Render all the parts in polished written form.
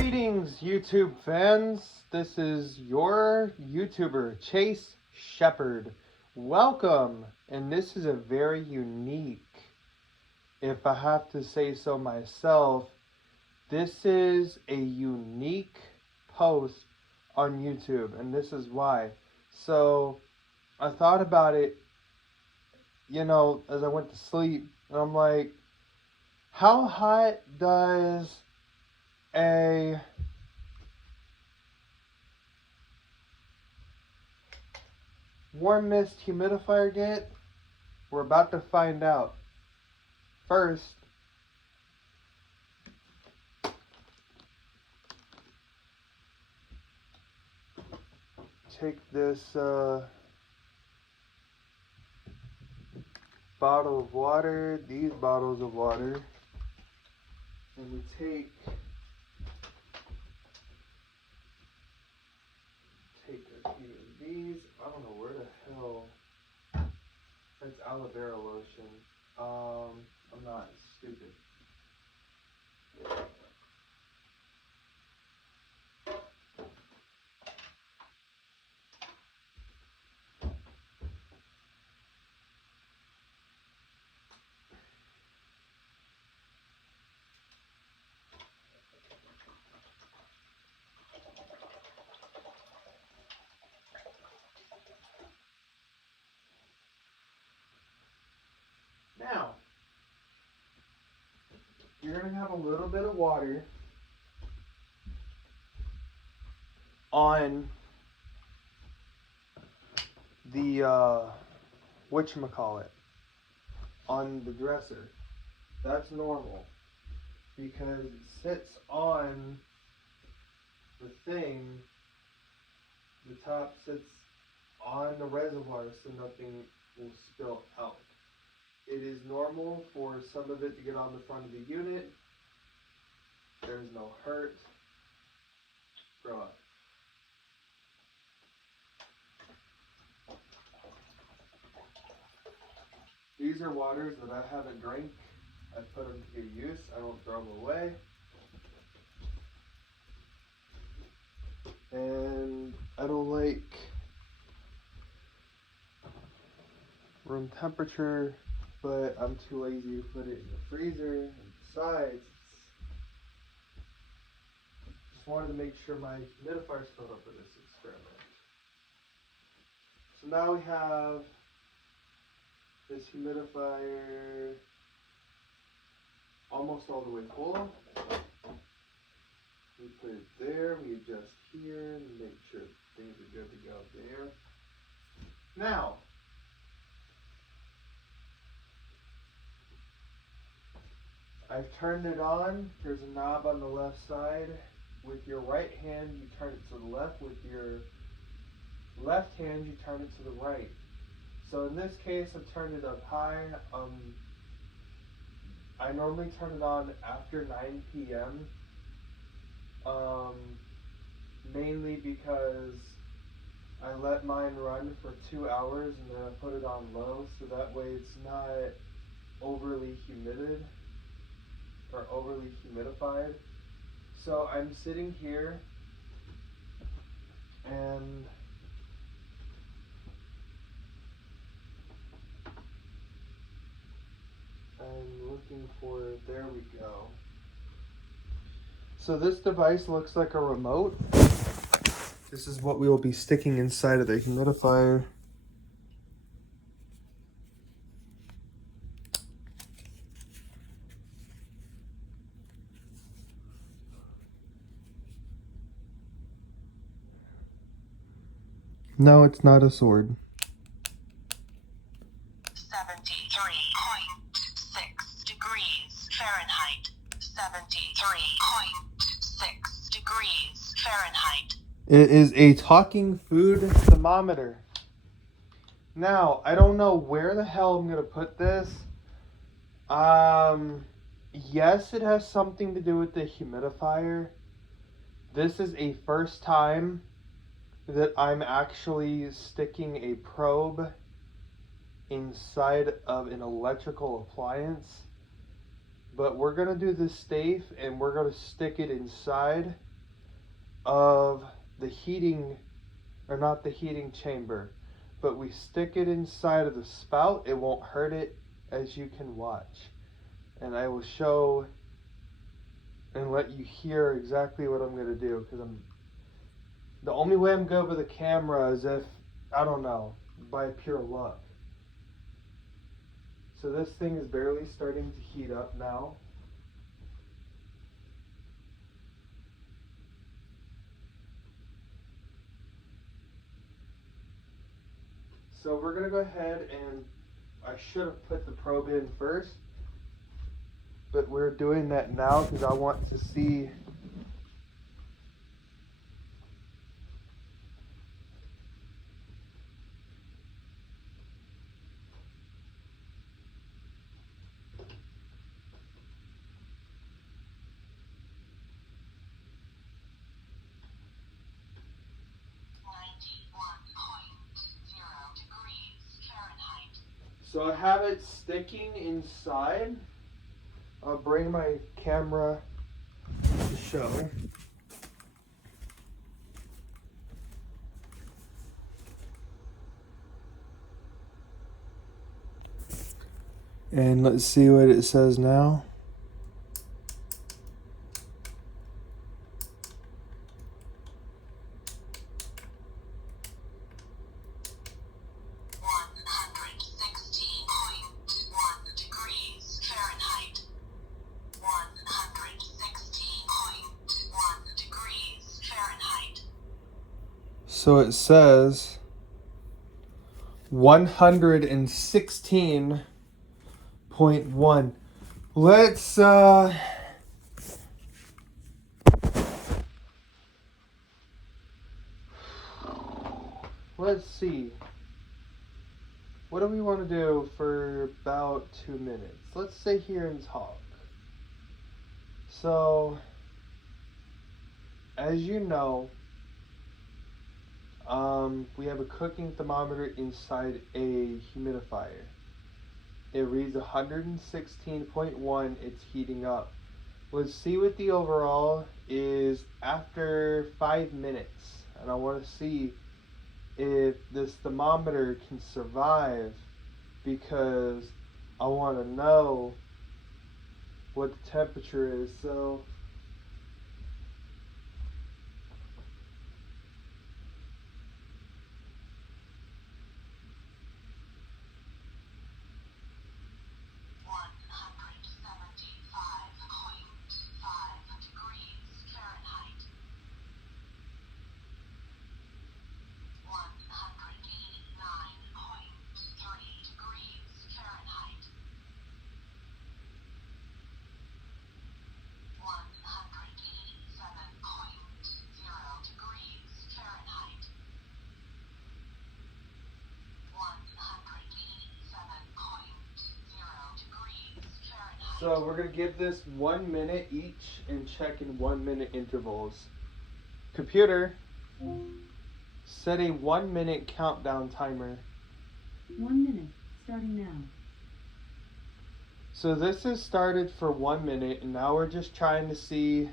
Greetings, YouTube fans. This is your YouTuber, Chase Shepherd. Welcome, and this is a very unique, if I have to say so myself, this is a unique post on YouTube, and this is why. So, I thought about it, as I went to sleep, and I'm like, how hot does a warm mist humidifier get? We're about to find out. First, take this bottle of water, these bottles of water, and we take a few of these. I don't know where the hell. That's aloe vera lotion. I'm not stupid. Now, you're going to have a little bit of water on the, whatchamacallit, on the dresser. That's normal because it sits on the thing, the top sits on the reservoir so nothing will spill out. It is normal for some of it to get on the front of the unit. There's no hurt. Grow up. These are waters that I haven't drank. I put them to good use. I don't throw them away. And I don't like room temperature, but I'm too lazy to put it in the freezer. And besides, just wanted to make sure my humidifier is filled up for this experiment. So now we have this humidifier almost all the way full. We put it there, we adjust here, and make sure things are good to go there. Now, I've turned it on. There's a knob on the left side. With your right hand, you turn it to the left. With your left hand, you turn it to the right. So in this case, I've turned it up high. I normally turn it on after 9 p.m. Mainly because I let mine run for 2 hours and then I put it on low, so that way it's not overly humid or overly humidified. So I'm sitting here and I'm looking for, there we go. So this device looks like a remote. This is what we will be sticking inside of the humidifier. No, it's not a sword. 73.6 degrees Fahrenheit. 73.6 degrees Fahrenheit. It is a talking food thermometer. Now, I don't know where the hell I'm going to put this. Yes, it has something to do with the humidifier. This is a first time that I'm actually sticking a probe inside of an electrical appliance. But we're going to do this safe and we're going to stick it inside of the heating, or not the heating chamber, but we stick it inside of the spout. It won't hurt it, as you can watch. And I will show and let you hear exactly what I'm going to do, because the only way I'm good with a camera is if, I don't know, by pure luck. So this thing is barely starting to heat up now. So we're going to go ahead, and I should have put the probe in first, but we're doing that now because I want to see So I have it sticking inside. I'll bring my camera to show. And let's see what it says now. So it says 116.1. Let's see. What do we want to do for about 2 minutes? Let's sit here and talk. So, as you know, we have a cooking thermometer inside a humidifier. It reads 116.1. It's heating up. Let's see what the overall is after 5 minutes. And I want to see if this thermometer can survive, because I want to know what the temperature is. So So we're going to give this 1 minute each and check in 1 minute intervals. Computer, set a 1 minute countdown timer. 1 minute, starting now. So this is started for 1 minute, and now we're just trying to see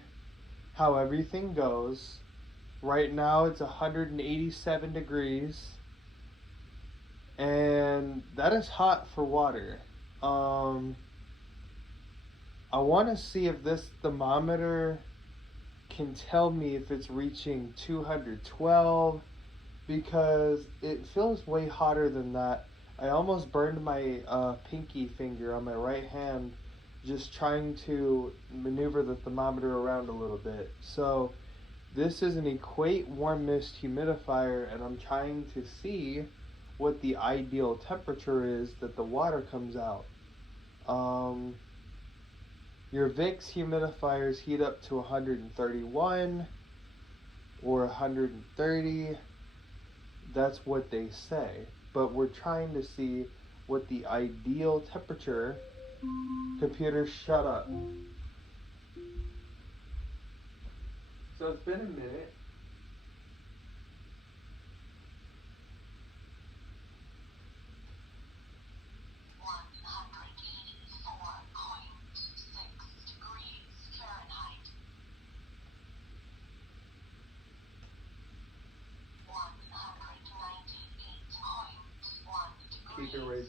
how everything goes. Right now it's 187 degrees, and that is hot for water. I want to see if this thermometer can tell me if it's reaching 212, because it feels way hotter than that. I almost burned my pinky finger on my right hand just trying to maneuver the thermometer around a little bit. So this is an equate warm mist humidifier, and I'm trying to see what the ideal temperature is that the water comes out. Your Vicks humidifiers heat up to 131 or 130. That's what they say. But we're trying to see what the ideal temperature. Computer, shut up. So it's been a minute.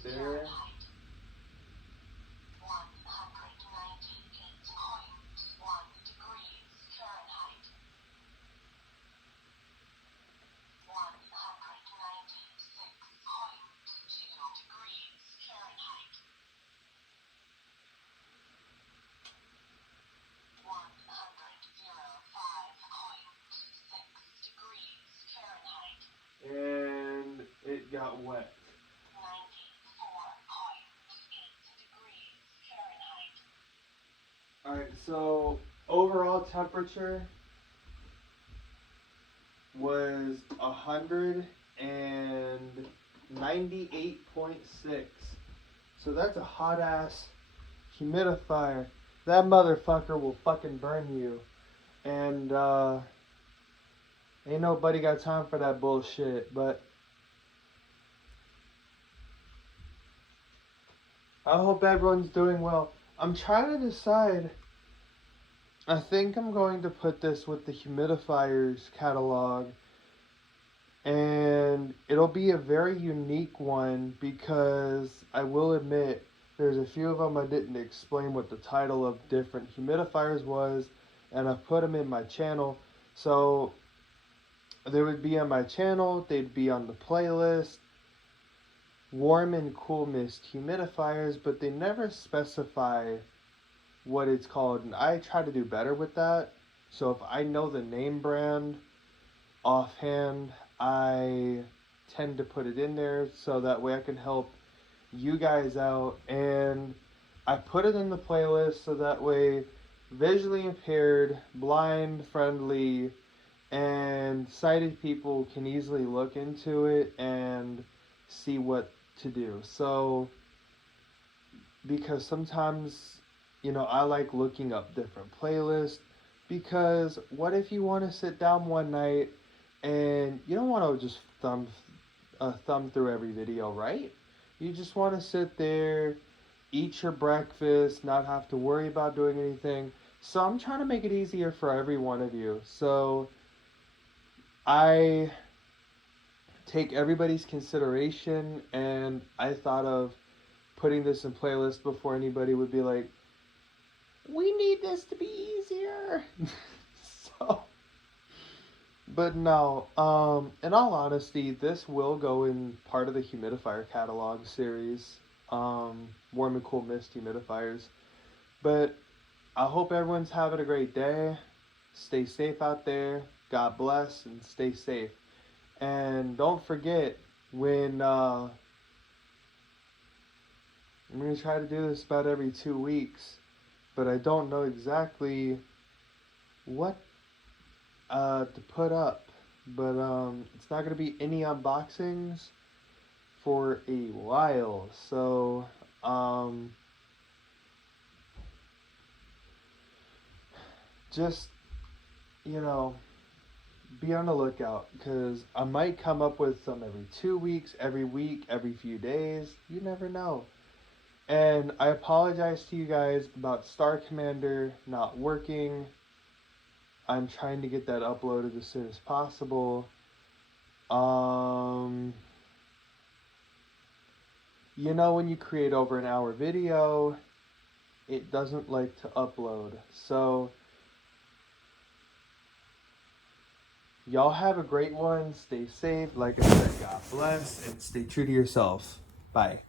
there. Fahrenheit. 198.1 degrees Fahrenheit. 196.2 degrees Fahrenheit. 105.6 degrees Fahrenheit. And it got wet. 94.8 degrees Fahrenheit. Alright, so overall temperature was 198.6. So that's a hot ass humidifier. That motherfucker will fucking burn you. And ain't nobody got time for that bullshit. But I hope everyone's doing well. I'm trying to decide. I think I'm going to put this with the humidifiers catalog. And it'll be a very unique one because I will admit there's a few of them I didn't explain what the title of different humidifiers was, and I put them in my channel. So they would be on my channel, they'd be on the playlist, warm and cool mist humidifiers, but they never specify what it's called, and I try to do better with that. So if I know the name brand offhand, I tend to put it in there so that way I can help you guys out. And I put it in the playlist so that way visually impaired, blind friendly, and sighted people can easily look into it and see what to do. So because sometimes, you know, I like looking up different playlists, because what if you want to sit down one night and you don't want to just thumb through every video, right? You just want to sit there, eat your breakfast, not have to worry about doing anything. So I'm trying to make it easier for every one of you. So I take everybody's consideration, and I thought of putting this in playlist before anybody would be like, we need this to be easier. So, but no, in all honesty, this will go in part of the humidifier catalog series, warm and cool mist humidifiers. But I hope everyone's having a great day. Stay safe out there. God bless, and stay safe. And don't forget, when I'm going to try to do this about every 2 weeks, but I don't know exactly what to put up. But it's not going to be any unboxings for a while. So just, you know, be on the lookout, because I might come up with some every 2 weeks, every week, every few days. You never know. And I apologize to you guys about Star Commander not working. I'm trying to get that uploaded as soon as possible. You know, when you create over an hour video, it doesn't like to upload. So y'all have a great one. Stay safe. Like I said, God bless, and stay true to yourself. Bye.